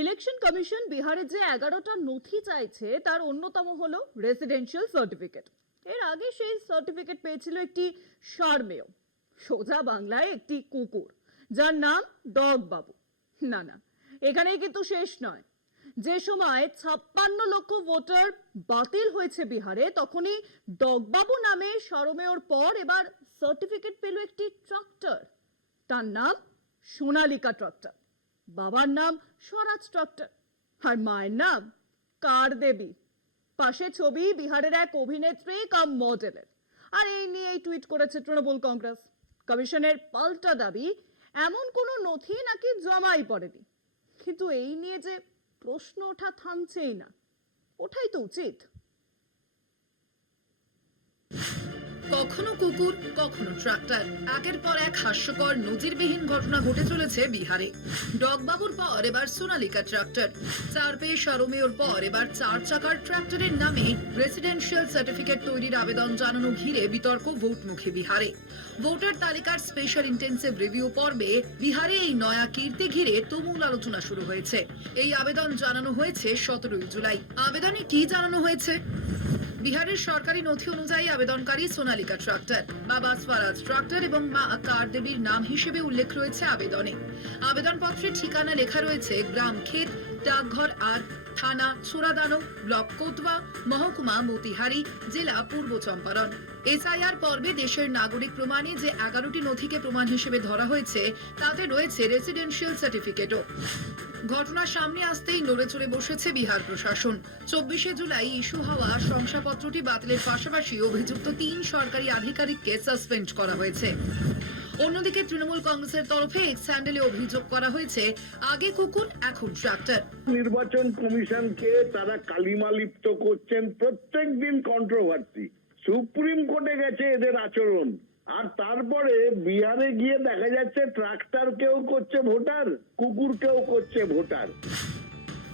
Election commission বিহারে যে 11টা নথি চাইছে তার অন্যতম হলো রেসিডেন্সিয়াল সার্টিফিকেট। এর আগে সেই সার্টিফিকেট পেয়েছিল একটি সারমেয়, সোজা বাংলায় একটি কুকুর, যার নাম ডগ বাবু। না না, এখানেই কিন্তু শেষ নয়। যে সময় 56 লক্ষ ভোটার বাতিল হয়েছে বিহারে, তখনই ডগবাবু নামে সারমেয়র পর এবার সার্টিফিকেট পেল একটি ট্রাক্টর। তার নাম সোনালিকা ট্রাক্টর। বাবার নাম স্বরাজ ট্রাক্টর আর মায়ের নাম কার দেবী। পাশে ছবি বিহারের এক অভিনেত্রী কাম মডেলের। আর এই নিয়েই টুইট করেছে তৃণমূল কংগ্রেস। কমিশনের পাল্টা দাবি, এমন কোনো নথি নাকি জমাই পড়েনি। কিন্তু এই নিয়ে যে প্রশ্ন ওঠা থামছেই না, ওঠাই তো উচিত। কখনো কুকুর, কখনো ট্রাক্টর, একের পর এক হাস্যকর নজিরবিহীন ঘটনা ঘটে চলেছে বিহারে। ডগবাবুর পর এবার সোনালিকা ট্রাক্টর, চার পেয়ে সারমেয়র পর এবার 4 চাকার ট্রাক্টরের নামে রেসিডেন্সিয়াল সার্টিফিকেট তৈরির আবেদন জানানো ঘিরে বিতর্ক ভোটমুখী বিহারে। ভোটার তালিকার স্পেশাল ইন্টেন্সিভ রিভিউ পর্বে বিহারে এই নয়া কীর্তি ঘিরে তুমুল আলোচনা শুরু হয়েছে। এই আবেদন জানানো হয়েছে 17 জুলাই। আবেদনে কি জানানো হয়েছে? বিহারের সরকারি নথি অনুযায়ী আবেদনকারী সোনালিকা ট্রাক্টর, বাবা স্বরাজ ট্রাক্টর এবং মা কার দেবীর নাম হিসেবে উল্লেখ রয়েছে আবেদনে। আবেদনপত্রের ঠিকানা লেখা রয়েছে গ্রাম খেত, ডাকঘর আর থানা ছোড়াদানো, ব্লক কোতওয়া, মহকুমা মতিহারি, জেলা পূর্ব চম্পারণ। এসআইআর পর্বে দেশের নাগরিক প্রমাণে যে 11টি নথিকে প্রমাণ হিসেবে ধরা হয়েছে, তাতে রয়েছে রেসিডেন্সিয়াল সার্টিফিকেটও। ঘটনা সামনে আসতেই নড়ে চড়ে বসেছে বিহার প্রশাসন। 24 জুলাই ইস্যু হওয়া শংসাপত্রটি বাতিলের পাশাপাশি অভিযুক্ত 3 সরকারি আধিকারিককে সাসপেন্ড করা হয়েছে। অন্যদিকে তৃণমূল কংগ্রেসের তরফে এক্স হ্যান্ডেলে অভিযোগ করা হয়েছে, আগে কুকুর এখন ট্রাক্টর। নির্বাচন কমিশনকে তারা কালিমা লিপ্ত করছেন, প্রত্যেক দিন কন্ট্রোভার্সি। সুপ্রিম কোর্টে গেছে এদের আচরণ, আর তারপরে বিহারে গিয়ে দেখা যাচ্ছে ট্রাক্টর কেউ করছে ভোটার, কুকুর কেউ করছে ভোটার।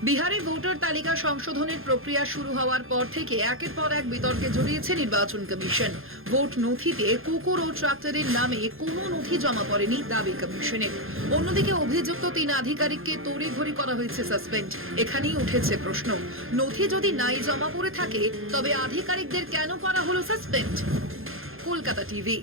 বিহারে ভোটার তালিকা সংশোধনের প্রক্রিয়া শুরু হওয়ার পর থেকে একের পর এক বিতর্কে জড়িয়েছে নির্বাচন কমিশন। ভোট নথিতে কুকুর ও ট্রাক্টরের নামে কোনো নথি জমা পড়েনি দাবি কমিশনের। অন্যদিকে অভিযুক্ত 3 আধিকারিককে তড়িঘড়ি করা হয়েছে সাসপেন্ড। এখানেই উঠেছে প্রশ্ন, নথি যদি নাই জমা পড়ে থাকে, তবে আধিকারিকদের কেন করা হলো সাসপেন্ড? কলকাতা টিভি।